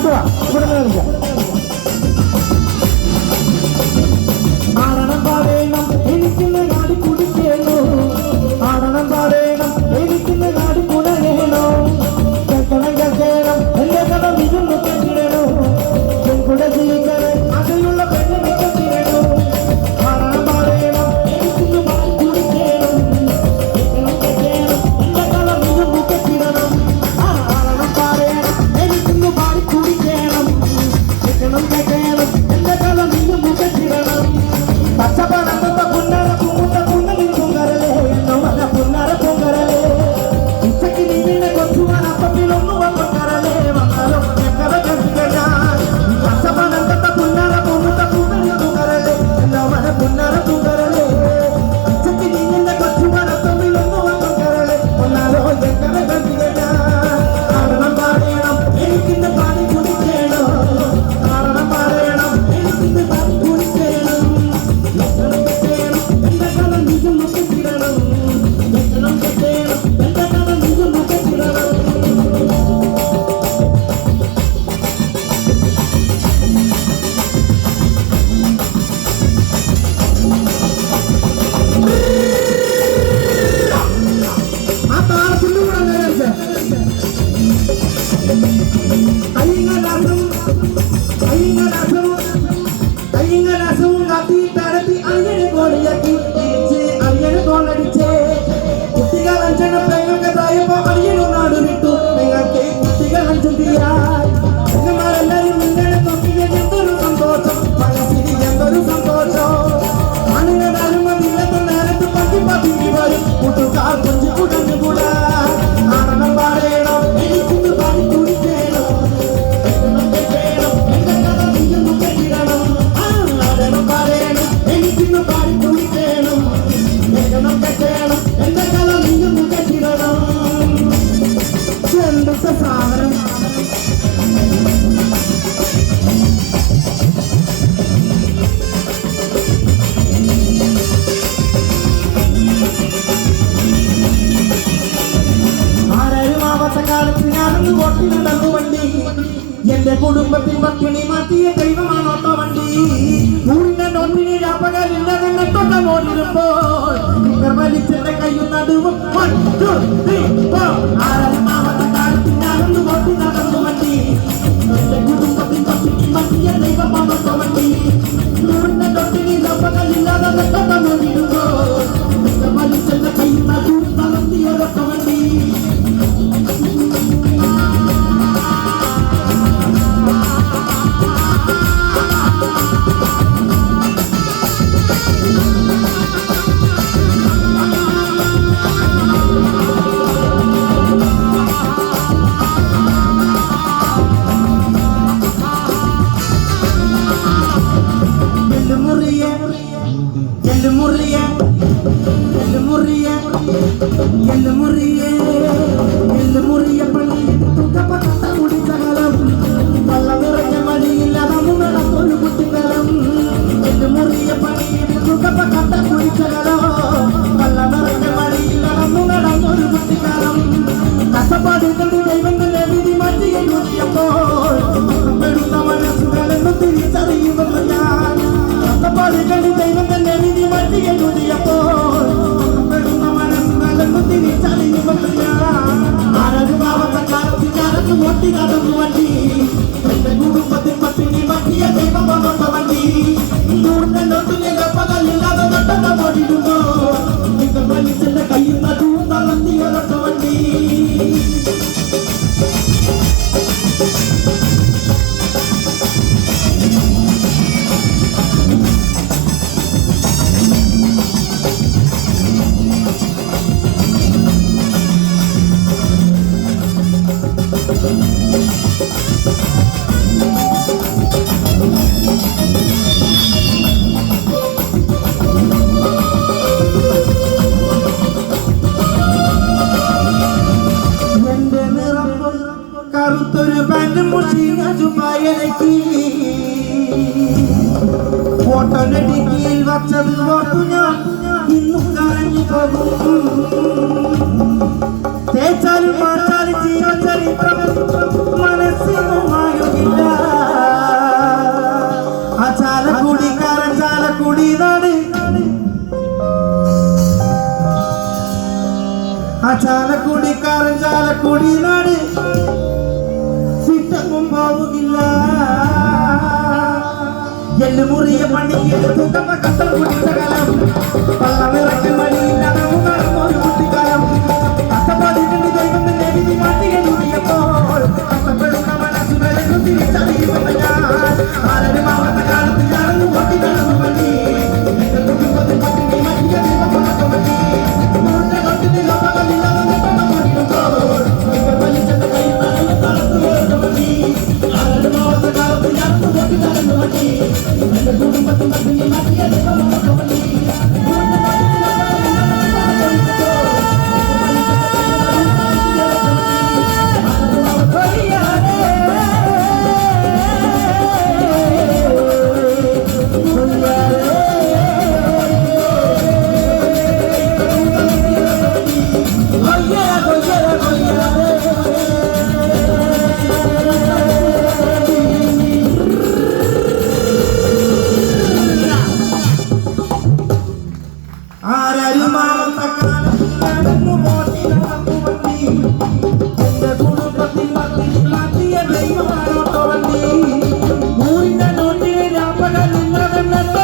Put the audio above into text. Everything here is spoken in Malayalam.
こずは、これかですよ。എന്റെ കുടുംബത്തിൽ പട്ടിണി മാറ്റിയ ദൈവമാണ് ഓട്ടോ വണ്ടി. നൂറിന്റെ നൊന്നിന് രാപ്പകലില്ല നിന്നെ തൊട്ട നോടിരുമ്പോൾ വലിച്ചെന്റെ കയ്യും നടുവും ആരാധമാവത്തെ കാലത്തിനാകുന്നു കഷ്ടപ്പാടും കണ്ടു ദൈവം തന്നെ വിധി മാറ്റിയെ നോക്കിയപ്പോൾ പെടുന്ന മനസ്സുകളെന്ന് തിരിച്ചറിയുമെന്ന് ഞാൻ കഷ്ടപ്പാട് കണ്ടു ദൈവം തന്നെ വിധി മാറ്റിയെ നോക്കിയപ്പോൾ പെടുന്ന മനസ്സുകളെന്ന് തിരിച്ചറിയുമെന്ന് ഞാൻ ആരൊരു പാവത്തക്കാലത്ത് കാലത്ത് ഓട്ടി നടന്നു വണ്ടി എന്റെ കുടുംബത്തിൽ പത്തിനി പറ്റിയ ദൈവം വന്നുണ്ട വണ്ടി നൂറിന്റെ നോട്ടിലെ പകലില്ലാതെ നട്ടെണ്ണ ഓടിയിടുമ്പോൾ ഓട്ടോനടിക്കിൽ വച്ചത് ഓട്ടു ഞാൻ ഇന്നും കരഞ്ഞു പോകും തേച്ചാലും മാറ്റാലും ജീവചരിത്രം മനസ്സിനും ആരുമില്ല ആ ചാലക്കുടിക്കാരൻ ചാലക്കുടി നാട് ആ ചാലക്കുടിക്കാരൻ ചാലക്കുടി നാട്. முறைய பண்ணிக்கு கத்தல் குடித்த காலம் பல்லவே I'm not go.